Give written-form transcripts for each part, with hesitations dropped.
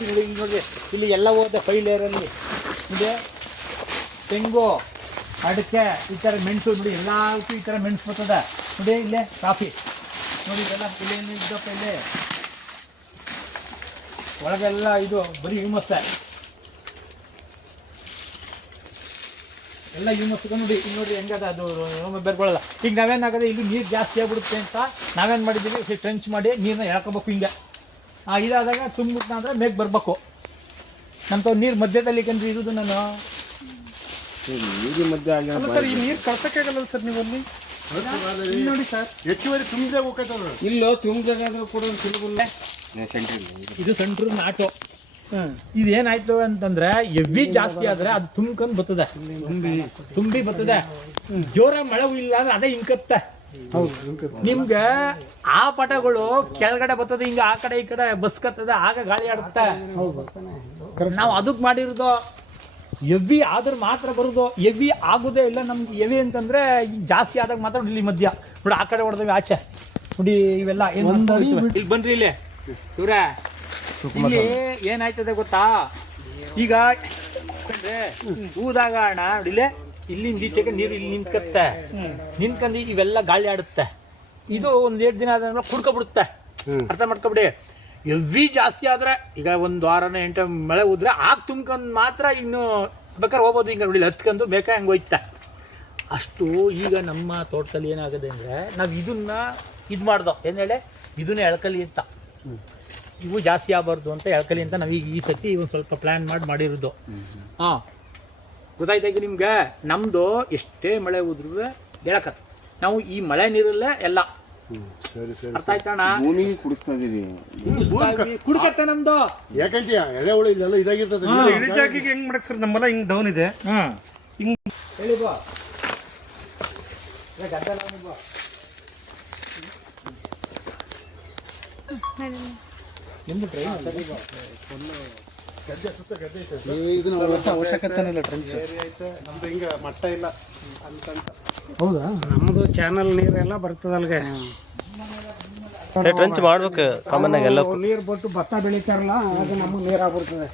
ನೋಡಿ ನೋಡಿ ಇಲ್ಲಿ ಎಲ್ಲ ಹೋದ 5 ಲೇಯರಲ್ಲಿ ಇದೆ. ತೆಂಗು, ಅಡಿಕೆ, ಈ ಥರ ಮೆಣಸು ನೋಡಿ, ಎಲ್ಲಕ್ಕೂ ಈ ಥರ ಮೆಣಸು ಬರ್ತದೆ ನೋಡಿ. ಇಲ್ಲೇ ಕಾಫಿ ನೋಡಿ, ಇದೆಲ್ಲ ಇಲ್ಲೇನು ಇದ್ದಪ್ಪ, ಇಲ್ಲಿ ಒಳಗೆಲ್ಲ ಇದು ಬರೀ ಹ್ಯೂಮಸ್ಸೆ, ಎಲ್ಲ ಹ್ಯೂಮಸ್ ನೋಡಿ. ಈಗ ನೋಡಿ ಹೆಂಗದ ಅದು ಬೆರ್ಕೊಳ್ಳಲ್ಲ. ಈಗ ನಾವೇನಾಗದೆ ಇಲ್ಲಿ ನೀರು ಜಾಸ್ತಿ ಆಗ್ಬಿಡುತ್ತೆ ಅಂತ ನಾವೇನು ಮಾಡಿದ್ದೀವಿ, ಟ್ರೆಂಚ್ ಮಾಡಿ ನೀರನ್ನ ಎಳ್ಕೊಬೇಕು. ಹಿಂಗೆ ಇದಾದಾಗ ತುಂಬಿಟ್ಟು ಅಂದರೆ ಮೇಗ್ ಬರಬೇಕು. ನಮ್ಮ ನೀರು ಮಧ್ಯದಲ್ಲಿ ಕಂಡ್ರೆ ಇರೋದು ನಾನು ನೀರಿನ ಮಧ್ಯೆ ಅಲ್ಲ ಸರ್, ಈ ನೀರು ಕಳ್ಸೋಕ್ಕಾಗಲ್ಲ ಸರ್ ನೀವು ಅಲ್ಲಿ ನೋಡಿ ಸರ್. ಹೆಚ್ಚುವರಿ ತುಂಬಿದಾಗ ಹೋಗ್ತದೆ. ಇಲ್ಲೋ ತುಂಬಿದಾಗಾದ್ರೂ ಕೂಡ ಸುಲಭ. ಇದು ಸೆಂಟ್ರ್ ಆಟೋ. ಇದೇನಾಯ್ತು ಅಂತಂದ್ರೆ ಎವ್ವಿ ಜಾಸ್ತಿ ಆದ್ರೆ ಅದು ತುಂಬ್ಕೊಂಡು ಬರ್ತದೆ, ತುಂಬಿ ಬರ್ತದೆ. ಜೋರ ಮಳೆ ಇಲ್ಲ ಅಂದ್ರೆ ಅದೇ ಹಿಂಕತ್ತೆ. ನಿಮ್ಗೆ ಆ ಪಟಗಳು ಕೆಳಗಡೆ ಬರ್ತದೆ, ಹಿಂಗ ಆ ಕಡೆ ಈ ಕಡೆ ಬಸ್ಕತ್ತದೆ, ಆಗ ಗಾಳಿ ಆಡುತ್ತೆ. ನಾವು ಅದಕ್ಕೆ ಮಾಡಿರೋದು. ಎವ್ವಿ ಆದ್ರೆ ಮಾತ್ರ ಬರೋದು, ಎವ್ವಿ ಆಗೋದೇ ಇಲ್ಲ ನಮ್ಗೆ. ಎವ್ವಿ ಅಂತಂದ್ರೆ ಜಾಸ್ತಿ ಆದಾಗ ಮಾತ್ರ ಇಲ್ಲಿ ಮಧ್ಯ ನೋಡಿ, ಆ ಕಡೆ ಹೊಡೆದವೆ ಆಚೆ ನೋಡಿ. ಇವೆಲ್ಲ ಏನು ಇಲ್ಲಿ ಬನ್ರಿ, ಇಲ್ಲಿ ಇವ್ರ ಇಲ್ಲಿ ಏನಾಯ್ತದೆ ಗೊತ್ತಾ, ಈಗ ಊದಾಗ ಅಣ್ಣ ನೋಡಿಲೆ ಇಲ್ಲಿಂದ ಈಚೆಗೆ ನೀರು ಇಲ್ಲಿ ನಿಂತ್ಕೊಂಡು ಇವೆಲ್ಲ ಗಾಳಿ ಆಡುತ್ತೆ. ಇದು ಒಂದು 2 ದಿನ ಆದ ಕುಡ್ಕೊಬಿಡುತ್ತೆ. ಅರ್ಥ ಮಾಡ್ಕೊಬಿಡಿ. ಎವ್ವಿ ಜಾಸ್ತಿ ಆದರೆ ಈಗ 1 ವಾರನ 8 ಮಳೆ ಹೋದ್ರೆ ಆಗ ತುಂಬ್ಕೊಂಡು ಮಾತ್ರ ಇನ್ನು ಬೇಕಾದ್ರೆ ಹೋಗ್ಬೋದು. ಹಿಂಗೆ ನೋಡಿ ಹತ್ಕೊಂಡು ಬೇಕಾ ಹಂಗೆ ಹೋಯ್ತಾ ಅಷ್ಟು. ಈಗ ನಮ್ಮ ತೋಟದಲ್ಲಿ ಏನಾಗಿದೆ ಅಂದರೆ ನಾವು ಇದನ್ನ ಇದು ಮಾಡ್ದೋ ಏನು ಹೇಳಿ, ಇದನ್ನೇ ಎಳ್ಕಲಿ ಅಂತ, ಇವು ಜಾಸ್ತಿ ಆಗಬಾರ್ದು ಅಂತ ಎಳ್ಕಲಿ ಅಂತ ನಾವೀಗ ಈ ಸತಿ ಒಂದು ಸ್ವಲ್ಪ ಪ್ಲ್ಯಾನ್ ಮಾಡಿರೋದು. ಹಾಂ, ಗೊತ್ತಾಯ್ತಾ ಈಗ ನಿಮ್ಗೆ. ನಮ್ಮದು ಎಷ್ಟೇ ಮಳೆ ಹೋದ್ರೂ ಹೇಳಕತ್ತ ನಾವು ಈ ಮಳೆ ನೀರಲ್ಲೇ ಎಲ್ಲ. ಅರ್ಥ ಆಯ್ತಣ್ಣ? ಕುಡ್ಕತ್ತೆ ನಮ್ದು. ಯಾಕಂತ ಎಳೆಹುಳು ಇಲ್ಲೆಲ್ಲ ಇದಾಗಿರ್ತದೆ. ಇಳಿಜಾಗಿಗೆ ಹೆಂಗ್ ಮಾಡಕ್ ಸರ್, ನಮ್ಮೆಲ್ಲ ಹಿಂಗ್ ಡೌನ್ ಇದೆ. ಹಿಂಗ್ ಹೇಳಿ ಬಾ. ನಿಮ್ದು ಟ್ರೈನ್ ಅವಶ್ಯಕತೆನಿಲ್ಲ ಟ್ರೆಂಚ್. ನಮ್ದು ಹಿಂಗ ಮಟ್ಟ ಇಲ್ಲ ಅಂತ. ಹೌದಾ? ನಮ್ಮದು ಚಾನಲ್ ನೀರೆಲ್ಲ ಬರ್ತದೆ ಅಲ್ಲಿಗೆ. ಟ್ರೆಂಚ್ ಮಾಡ್ಬೇಕು ಕಾಮನ್ ಆಗಿ ಎಲ್ಲ. ನೀರು ಬಿಟ್ಟು ಭತ್ತ ಬೆಳಿತಾರಲ್ಲ, ಆಗ ನಮಗೆ ನೀರು ಆಗ್ಬಿಡ್ತದೆ.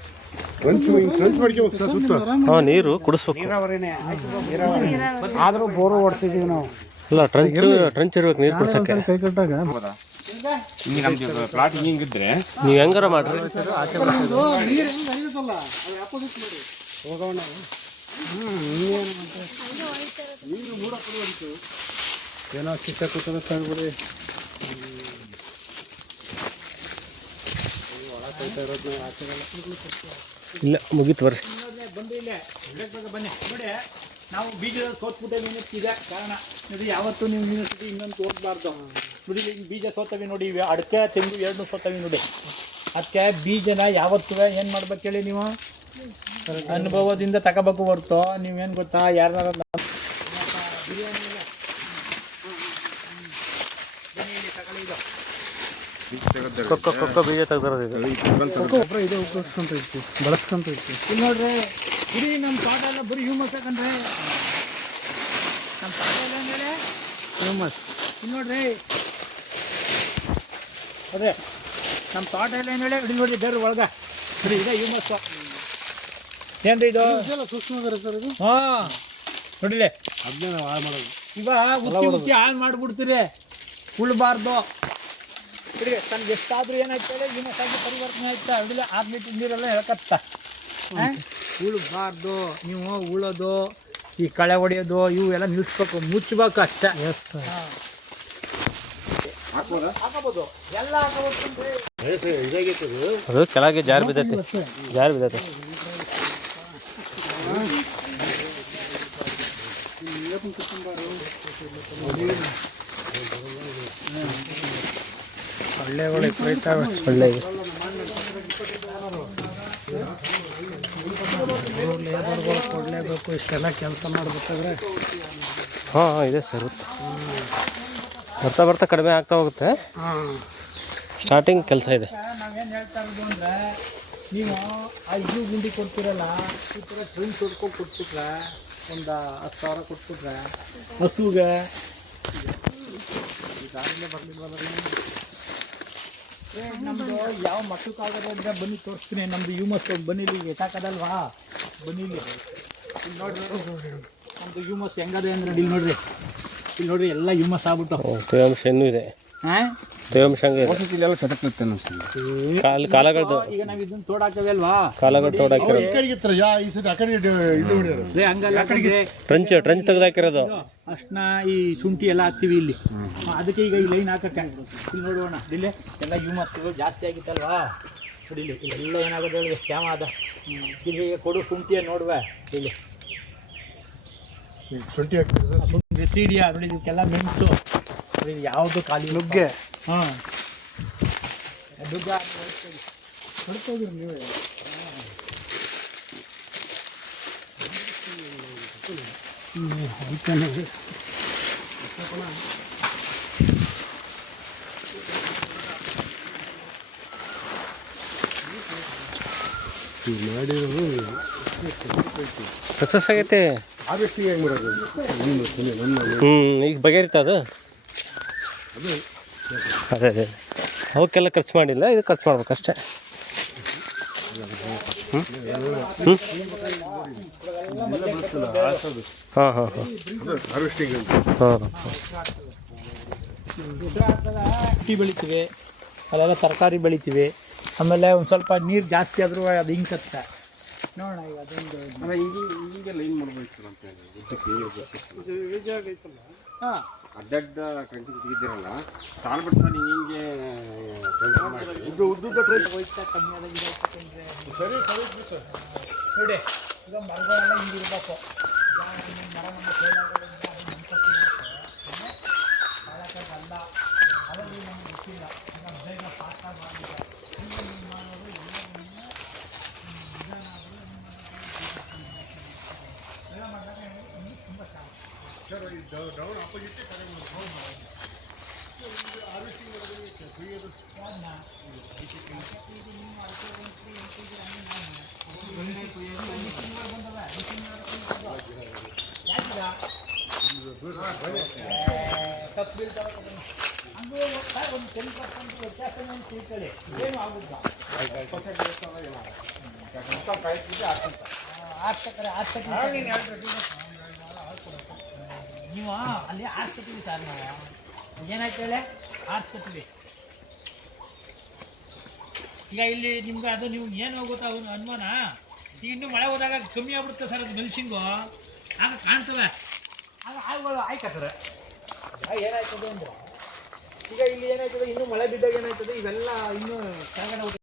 ನೀರು ಕುಡಿಸ್ಬೇಕು. ನೀರಾವರಿನೇ ಆದರೂ ಬೋರು ಓಡಿಸಿದೀವಿ ನಾವು. ಅಲ್ಲ ಟ್ರೆಂಚ್ ಇರ್ಬೇಕು ನೀರು ಕುಡ್ಸಕ್ಕೆ. ಕೈ ಕಟ್ಟಾಗ ಪ್ಲಾಟ್ ಹಿಂಗಿದ್ರೆ ನೀವು ಹೆಂಗಾರ ಮಾಡ್ರಿ. ನೀರು ಹೆಂಗೆ ಹರಿಯುತ್ತಲ್ಲ ಅದ್ರ ಅಪೋಸಿಟ್ ನೋಡಿ ಹೋಗೋಣ. ನೀರು ಮೂಡಕ್ಕೆ ಏನೋ ಚಿಕ್ಕ ಕೂತದ ತಗ್ಬಿಡಿ. ಇಲ್ಲ ಮುಗೀತು ಬರ್ರಿ. ಬಂದು ಇಲ್ಲೇ ಬನ್ನಿ ನೋಡಿ. ನಾವು ಬೀಜದ ಸೋತ್ಬಿಟ್ಟೆ ಇದೆ ಕಾರಣ ನೋಡಿ. ಯಾವತ್ತೂ ನೀವು ಯೂನಿವರ್ಸಿಟಿ ಇನ್ನೊಂದು ತೋರಿಸ್ಬಾರ್ದು ನೋಡಿ. ಈಗ ಬೀಜ ಸೋತವಿ ನೋಡಿ, ಇವೆ ಅಡಿಕೆ ತೆಂಗು 2 ಸೋತವಿ ನೋಡಿ. ಅದಕ್ಕೆ ಬೀಜನ ಯಾವತ್ತೂ ಏನು ಮಾಡ್ಬೇಕು ಹೇಳಿ, ನೀವು ಅನುಭವದಿಂದ ತಗೋಬೇಕು ಹೊರ್ತು ನೀವೇನು ಗೊತ್ತಾ, ಯಾರು ಬಿರಿಯಾನಿ ಕೊಕ್ಕ ಬೀಜ ತೆಗ್ದಿರೋದು ಇದು. ಗೊಬ್ಬರ ಇದೆ, ಉಪಯೋಗಿಸ್ಕೊಂತ ಇತ್ತು, ಬಳಸ್ಕೊಂತ ಇತ್ತು. ಇಲ್ಲಿ ನೋಡ್ರಿ, ಇಡೀ ನಮ್ಮ ತೋಟ ಎಲ್ಲ ಬರೀ ಹ್ಯೂಮಸ್ ಹಾಕಂಡ್ರೆ. ನಮ್ಮ ತೋಟ ಎಲ್ಲ ಅಂದರೆ ಹ್ಯೂಮಸ್. ಇಲ್ಲಿ ನೋಡ್ರಿ, ಅದೇ ನಮ್ಮ ತೋಟ ಎಲ್ಲ ಏನು ಹೇಳಿ ಇಡೀ ನೋಡಿ ಬೇರೆ ಒಳಗೆ ಬರೀ ಇದೆ ಹ್ಯೂಮಸ್. ಏನ್ರಿ ಇದು ಸೂಕ್ಷ್ಮ ಸರ್ ಇದು. ಹಾಂ ನೋಡಿಲೆ, ಅದನ್ನೇ ನಾವು ಹಾಳು ಮಾಡೋದು. ಇವಾಗ ಉತ್ತಿ ಹಾಳು ಮಾಡಿಬಿಡ್ತೀರಿ. ಉಳ್ಬಾರ್ದು ಬಿಡಿ. ತನಗೆ ಎಷ್ಟಾದರೂ ಏನಾಯ್ತು ಹೇಳಿ, ಹ್ಯೂಮಸ್ ಆಗಿ ಪರಿವರ್ತನೆ ಆಯ್ತಾ ಹಿಡಿಲೆ. 6 ಲೀಟ್ರ್ ನೀರೆಲ್ಲ ಎಳ್ಕತ್ತ. ಉಳ್ಬಾರ್ದು. ನೀವು ಉಳೋದು, ಈ ಕಳೆ ಹೊಡೆಯೋದು ಇವು ಎಲ್ಲ ನಿಲ್ಲಿಸ್ಬೇಕು, ಮುಚ್ಚಬೇಕು ಅಷ್ಟೇ. ಹಾಕಬಹುದು, ಎಲ್ಲ ಅದು ಕೆಳಗೆ ಜಾರಿ ಬಿದ್ದೈತೆ. ಒಳ್ಳೆಗಳು ಇಪ್ಪೈತಾವೆ. ಒಳ್ಳೆ ಲೇಬರ್ಗಳು ಕೊಡಲೇಬೇಕು. ಇಷ್ಟೆಲ್ಲ ಕೆಲಸ ಮಾಡಬೇಕಾದ್ರೆ ಹಾಂ ಇದೆ ಸರ್. ಬರ್ತಾ ಬರ್ತಾ ಕಡಿಮೆ ಆಗ್ತಾ ಹೋಗುತ್ತೆ. ಸ್ಟಾರ್ಟಿಂಗ್ ಕೆಲಸ ಇದೆ. ನಾವೇನು ಹೇಳ್ತಾ ಇರೋದು ಅಂದರೆ, ನೀವು ಆ ಇದು ಗುಂಡಿ ಕೊಡ್ತೀರಲ್ಲ, ಈ ಥರ ಟ್ರೈನ್ ತೊಡ್ಕೊಂಡು ಕೊಟ್ಬಿಟ್ರೆ ಒಂದು 10,000 ಕೊಟ್ಬಿಟ್ರೆ ಹಸುಗೆ ಗಾಡಿನೇ ಬರಲಿಲ್ವಲ್ಲ. ನಮ್ದು ಯಾವ ಮಟ್ಟಕ್ಕಾಗದೆ ಅಂದರೆ ಬನ್ನಿ ತೋರಿಸ್ತೀನಿ. ನಮ್ದು ಹ್ಯೂಮಸ್ ಬನ್ನಿ ಇಲ್ಲಿಗೆ ಸಾಕದಲ್ವಾ? ಬನ್ನಿ ಇಲ್ಲಿ ನಮ್ದು ಹ್ಯೂಮಸ್ ಹೆಂಗದೆ ಅಂದ್ರೆ ಇಲ್ಲಿ ನೋಡ್ರಿ ಎಲ್ಲ ಹ್ಯೂಮಸ್ ಆಗ್ಬಿಟ್ಟು ತೇವಾಂಶ ಇನ್ನೂ ಇದೆ. ಹಾಂ ತೇವಾಂಶ ಹಂಗೆ ಇದೆ. ವಸತಿಲೆಲ್ಲ ಸಟಕ್ಲತ್ತೆ ಅನಿಸ್ತದೆ. ಕಾಲಗಳದ್ದು ಈಗ ನಾವು ಇದನ್ನ ತೋಡಾಕವೆ ಅಲ್ವಾ? ಕಾಲಗಳು ತೋಡಾಕಿರೋದು. ಈ ಸತಿ ಆ ಕಡೆ ಇದು ಹೊಡಿಯೋದು. ಹಂಗಲ್ಲ ಟ್ರಂಚ್ ತೆಗೆದಾಕಿರೋದು. ಅಷ್ಟನ್ನ ಈ ಶುಂಠಿ ಎಲ್ಲ ಹಾಕ್ತೀವಿ ಇಲ್ಲಿ. ಅದಕ್ಕೆ ಈಗ ಈ ಲೈನ್ ಹಾಕಕ್ಕೆ ಇಲ್ಲಿ ನೋಡೋಣ. ಇಲ್ಲಿ ಎಲ್ಲ ಹ್ಯೂಮಸ್ ಜಾಸ್ತಿ ಆಗಿತ್ತಲ್ವಾ? ನೋಡಿ ಇಲ್ಲೆಲ್ಲ ಏನಾಗೋದು ಹೇಳಿ ಕ್ಯಾಮ ಅದ. ಇಲ್ಲಿ ಕೊಡು ಶುಂಠಿಯ ನೋಡುವೆ. ಇಲ್ಲಿ ಶುಂಠಿ ಹಾಕ್ತಿರೋದು. ಶುಂಠಿ ಸೀಡಿಯ ನೋಡಿ, ಇದಕ್ಕೆಲ್ಲ ಮೆಣಸು ನೋಡಿ, ಯಾವುದು ಖಾಲಿ ನುಗ್ಗೆ. ಹಾಂ ನುಗ್ಗ ಹೊಡ್ಕೋದ್ರಿ ನೀವೇ. ಮಾಡಿರೋದು ಸಕ್ಸಸ್ ಆಗೈತೆ. ಹಾರ್ವೆಸ್ಟಿಂಗ್ ಹೆಂಗೆ ಮಾಡೋದು? ಈಗ ಬಗೆಹರಿತಾ ಅದು? ಅದೇ ಅವಕ್ಕೆಲ್ಲ ಖರ್ಚು ಮಾಡಿಲ್ಲ, ಇದು ಖರ್ಚು ಮಾಡ್ಬೇಕಷ್ಟೇ. ಹಾಂ ಹಾಂ ಹಾಂ ಹಾರ್ವೆಸ್ಟಿಂಗ್ ಅಂತ. ಹಾಂ ಟೀ ಬೆಳಿತೀವಿ, ಅಲ್ಲೆಲ್ಲ ತರಕಾರಿ ಬೆಳಿತೀವಿ. ಆಮೇಲೆ ಒಂದು ಸ್ವಲ್ಪ ನೀರು ಜಾಸ್ತಿ ಆದರೂ ಅದು ಹಿಂಕತ್ತೆ ನೋಡೋಣ. ಈಗ ಅದೊಂದು ಹಿಂಗೆ ಲೈನ್ ಮಾಡ್ಬೇಕು ಅಂತ ಹಾಂ ಅಡ್ಡಡ್ಡ ಟ್ರೆಂಚ್ ತೆಗಿದ್ದೀರಲ್ಲ, ಸಾಲು ಬಿಡ್ತಾರೆ ಹಿಂಗೆ ಉದ್ದುದ್ದ ಟ್ರೈ. ಹೋಯ್ತಾ ಕಮ್ಮಿ ಆದ ಗಿಡ ಹಾಕಿಕೊಂಡ್ರೆ ಸರಿ ಸರಿ ಸರ್. ನೋಡಿ ಈಗ ಮರಗಳೆಲ್ಲ ಹಿಂಗಿರ್ಬೇಕು. ಮರ ನಮ್ಮ ಕೈಲಾಗೋದ್ರಿಂದ ಅದು ನಮ್ಮ ಕೈಲಿ ಇರುತ್ತೆ. ಬಾಳಕ್ಕಾಗಲ್ಲ. ಅದರಲ್ಲಿ ನಮ್ಗೆ ಗೊತ್ತಿಲ್ಲ. ಈಗ ಬೇಗ ಪಾಠ ಮಾಡಿದೆ ಮಾಡೋದು ಎಲ್ಲ ಮಾಡಿದಾಗ ತುಂಬ ಡೌನ್ ಆಪೋಸಿಟ್ ಒಂದು 10% ವ್ಯತ್ಯಾಸ ತಿಳ್ಕೊಳ್ಳಿ, ಏನು ಆಗುತ್ತಾ ನೀವು ಅಲ್ಲಿ ಆರ್ಸ್ಕೊತೀವಿ ಸರ್. ನಾವು ಏನಾಯ್ತು ಹೇಳಿ ಆರ್ಸ್ಕೊತೀವಿ. ಈಗ ಇಲ್ಲಿ ನಿಮ್ಗೆ ಅದು ನೀವು ಏನು ಹೋಗುತ್ತಾ ಅನುಮಾನ. ಈಗ ಇನ್ನೂ ಮಳೆ ಹೋದಾಗ ಕಮ್ಮಿ ಆಗ್ಬಿಡುತ್ತೆ ಸರ್ ಅದು ಮೆಲ್ಸಿಂಗು, ಆಗ ಕಾಣ್ತವೆ. ಆಗ ಆಳುಗಳು ಆಯ್ಕತ್ತಾರೆ. ಏನಾಯ್ತದೆ ಅಂದರೆ ಈಗ ಇಲ್ಲಿ ಏನಾಯ್ತದೆ, ಇನ್ನೂ ಮಳೆ ಬಿದ್ದಾಗ ಏನಾಯ್ತದೆ, ಇವೆಲ್ಲ ಇನ್ನೂ ಕೆಳಗಡೆ